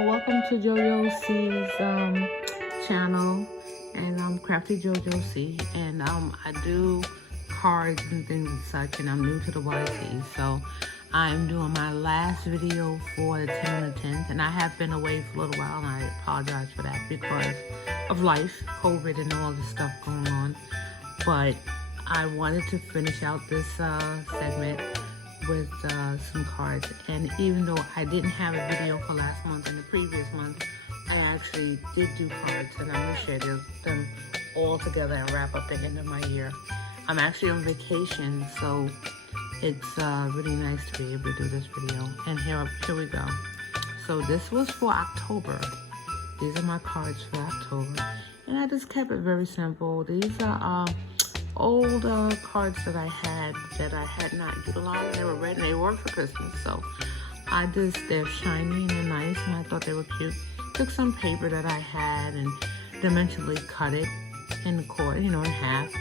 all, welcome to JoJo C's channel, and I'm Crafty JoJo C, and I do cards and things and such, and I'm new to the YT, so I'm doing my last video for the 10 on the 10th, and I have been away for a little while, and I apologize for that because of life, COVID, and all the stuff going on, but I wanted to finish out this segment with some cards, and even though I didn't have a video for last month and the previous month, I actually did do cards, and I'm going to share them all together and wrap up the end of my year. I'm actually on vacation, so it's really nice to be able to do this video, and here we go. So this was for October. These are my cards for October, and I just kept it very simple. These are old cards that I had not utilized. They were red and they worked for Christmas, so they're shiny and they're nice, and I thought they were cute. Took some paper that I had and dimensionally cut it in quarter, in half,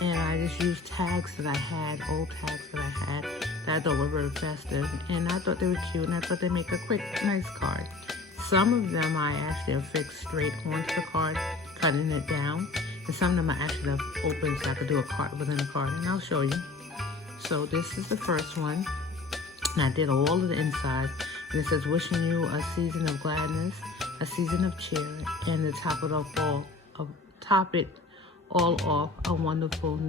and I just used tags that I had, old tags that I had that I thought were very festive, and I thought they were cute, and I thought they'd make a quick, nice card. Some of them I actually affixed straight onto the card, cutting it down. And some of them I actually have open so I could do a card within a card, and I'll show you. So this is the first one, and I did all of the inside, and it says, wishing you a season of gladness, a season of cheer, and to top it all off, a wonderful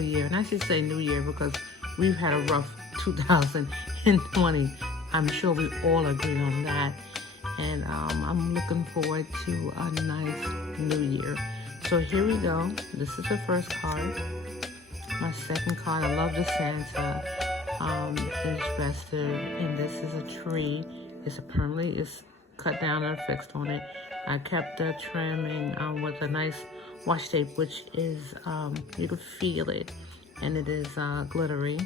year. And I should say new year because we've had a rough 2020. I'm sure we all agree on that, and I'm looking forward to a nice new year. So here we go. This is the first card. My second card, I love the Santa. It's festive, and this is a tree. It's cut down and fixed on it. I kept the trimming with a nice washi tape, which is, you can feel it, and it is glittery.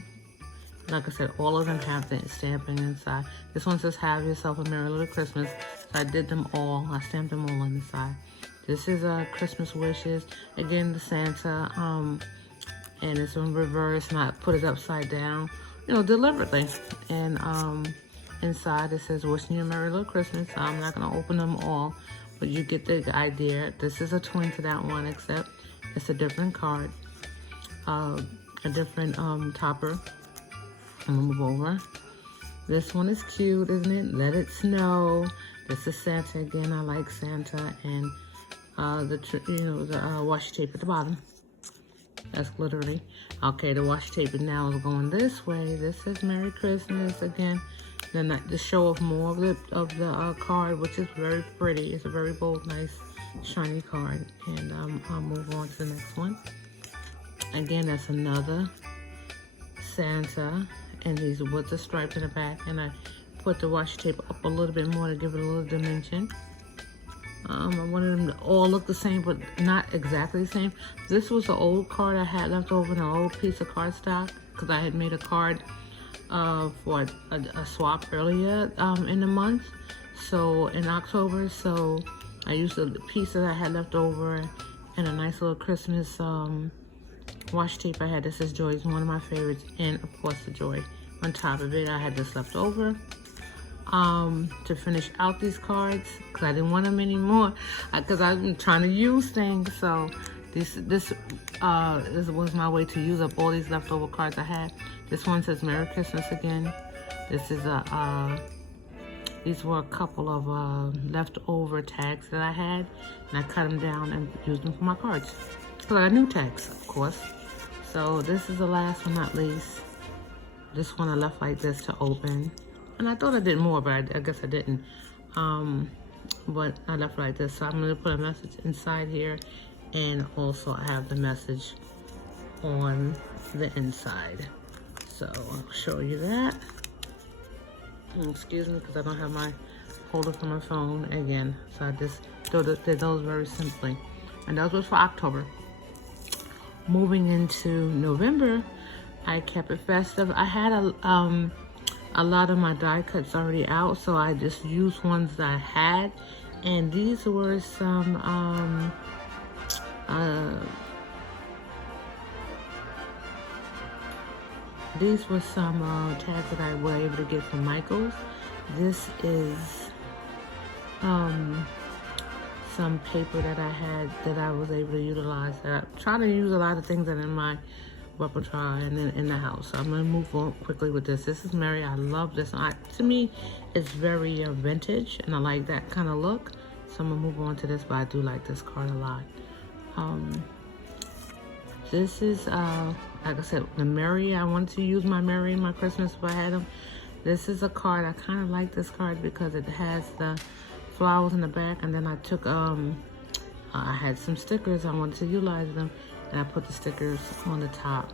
Like I said, all of them have the stamping inside. This one says, have yourself a merry little Christmas. So I did them all. I stamped them all on the side. This is Christmas wishes. Again, the Santa, and it's in reverse, and I put it upside down, deliberately. And inside it says, wishing you a merry little Christmas. I'm not gonna open them all, but you get the idea. This is a twin to that one, except it's a different card, a different topper. I'm gonna move over. This one is cute, isn't it? Let it snow. This is Santa again. I like Santa, and the washi tape at the bottom. That's glittery. Okay, the washi tape now is going this way. This says Merry Christmas again. Then the show off more of the card, which is very pretty. It's a very bold, nice, shiny card. And I'll move on to the next one. Again, that's another Santa, and these with the stripe in the back. And I put the washi tape up a little bit more to give it a little dimension. I wanted them to all look the same, but not exactly the same. This was an old card I had left over in an old piece of cardstock, because I had made a card for a swap earlier in the month, so in October. So I used a piece that I had left over and a nice little Christmas washi tape I had. This is Joy's, one of my favorites, and of course the Joy on top of it. I had this left over to finish out these cards because I didn't want them anymore because I've been trying to use things. So this was my way to use up all these leftover cards I had. This one says Merry Christmas again. This is these were a couple of leftover tags that I had, and I cut them down and used them for my cards. So I got new tags, of course. So this is the last but not least. This one I left like this to open. And I thought I did more, but I guess I didn't. But I left it like this. So I'm gonna put a message inside here, and also I have the message on the inside. So I'll show you that. And excuse me, because I don't have my holder for my phone again. So I just did those very simply. And those were for October. Moving into November, I kept it festive. I had a lot of my die cuts already out, so I just used ones that I had, and these were some These were some tags that I was able to get from Michael's. This is some paper that I had that I was able to utilize. I'm trying to use a lot of things that are in my repertoire and in the house. So I'm gonna move on quickly with this. This is Mary. I love this. To me, it's very vintage, and I like that kind of look. So I'm gonna move on to this, but I do like this card a lot. This is, like I said, the Mary. I wanted to use my Mary in my Christmas if I had them. This is a card. I kind of like this card because it has the flowers in the back, and then I took, I had some stickers. I wanted to utilize them, and I put the stickers on the top.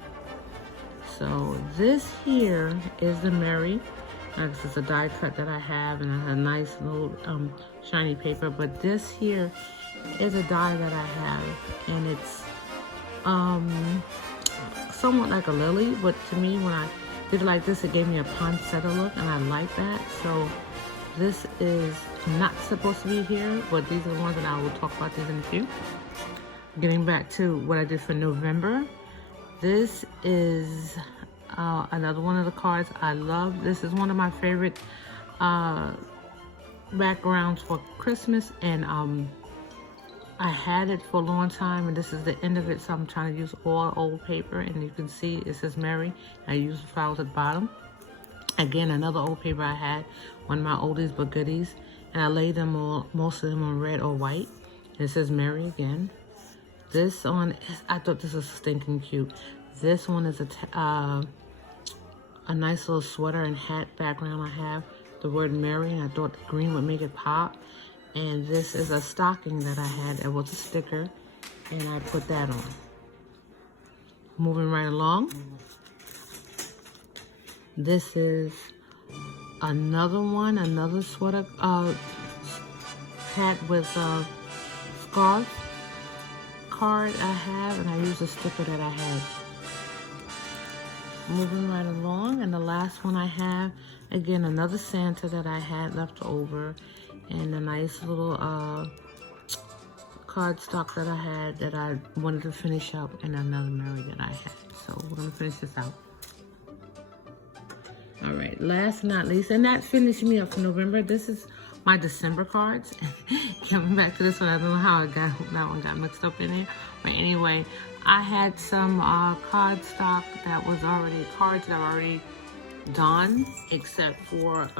So this here is the Mary. This is a die cut that I have, and I have a nice little shiny paper. But this here is a die that I have, and it's somewhat like a lily, but to me, when I did it like this, it gave me a poinsettia look, and I like that. So this is not supposed to be here, but these are the ones that I will talk about these in a few. Getting back to what I did for November, this is another one of the cards I love. This is one of my favorite backgrounds for Christmas, and I had it for a long time, and this is the end of it, so I'm trying to use all old paper, and you can see it says Mary. I use the flowers at the bottom. Again, another old paper I had, one of my oldies but goodies, and I laid them all, most of them on red or white. And it says Mary again. This one, I thought this was stinking cute. This one is a nice little sweater and hat background I have. The word Mary, and I thought the green would make it pop. And this is a stocking that I had. It was a sticker, and I put that on. Moving right along. This is another one, another sweater hat with a scarf card I have, and I used a sticker that I had. Moving right along, and the last one I have, again, another Santa that I had left over, and a nice little cardstock that I had that I wanted to finish up, and another Mary that I had. So we're gonna finish this out. All right, last but not least, and that finished me up for November. This is my December cards. Coming back to this one, I don't know how that one got mixed up in there. But anyway, I had some cardstock that was already, cards that were already done, except for,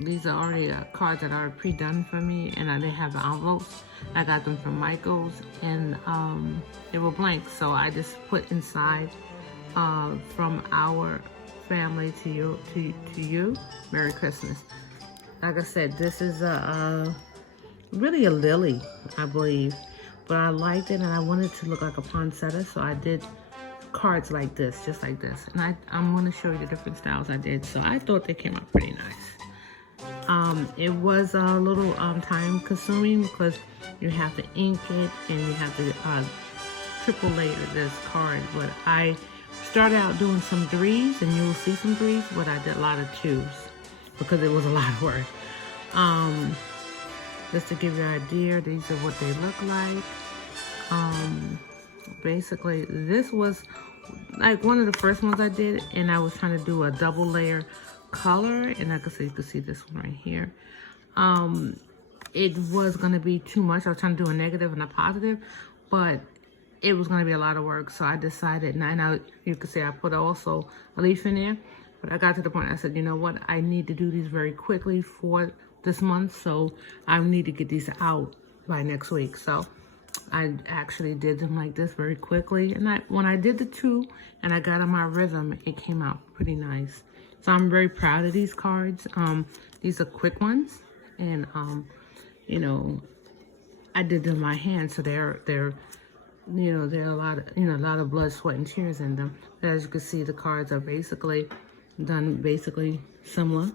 these are already cards that are pre-done for me, and I didn't have the envelopes. I got them from Michael's, and they were blank, so I just put inside from our family to you, Merry Christmas. Like I said, this is really a lily, I believe, but I liked it, and I wanted to look like a poinsettia, so I did cards like this, just like this, and I'm going to show you the different styles I did. So I thought they came out pretty nice. It was a little time consuming because you have to ink it, and you have to triple layer this card, but I started out doing some 3s, and you will see some 3s, but I did a lot of 2s because it was a lot of work. Just to give you an idea, these are what they look like. Basically, this was like one of the first ones I did, and I was trying to do a double layer color, and like I said, you can see this one right here. It was going to be too much. I was trying to do a negative and a positive, but it was going to be a lot of work, so I decided, now you can see I put also a leaf in there, but I got to the point, I said, you know what, I need to do these very quickly for this month, so I need to get these out by next week. So I actually did them like this very quickly, and when I did the 2 and I got on my rhythm, it came out pretty nice. So I'm very proud of these cards. These are quick ones, and you know, I did them in my hand, so they're you know, there are a lot of blood, sweat, and tears in them. But as you can see, the cards are basically done similar.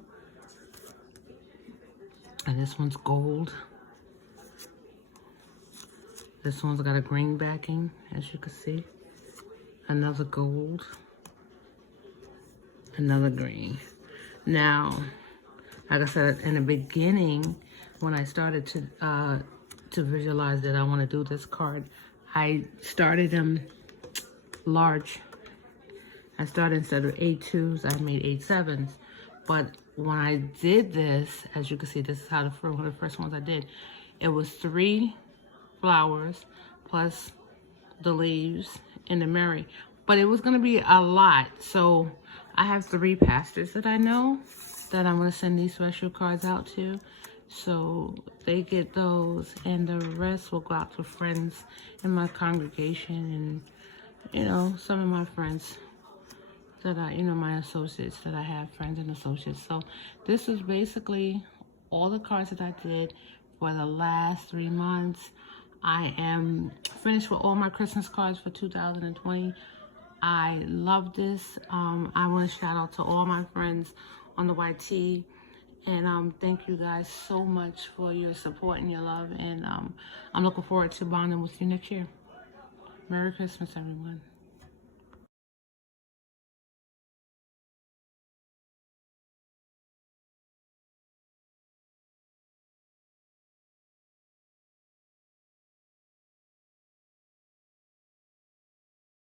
And this one's gold. This one's got a green backing, as you can see. Another gold. Another green. Now, like I said in the beginning, when I started to visualize that I want to do this card, I started them large. I started, instead of 8 2s, I made 8 7s. But when I did this, as you can see, this is how one of the first ones I did. It was 3 flowers plus the leaves and the Mary. But it was going to be a lot. So I have 3 pastors that I know that I'm going to send these special cards out to. So they get those, and the rest will go out to friends in my congregation and, you know, some of my friends that I, you know, my associates that I have, friends and associates. So this is basically all the cards that I did for the last 3 months. I am finished with all my Christmas cards for 2020. I love this. I want to shout out to all my friends on the YT. And thank you guys so much for your support and your love. And I'm looking forward to bonding with you next year. Merry Christmas, everyone.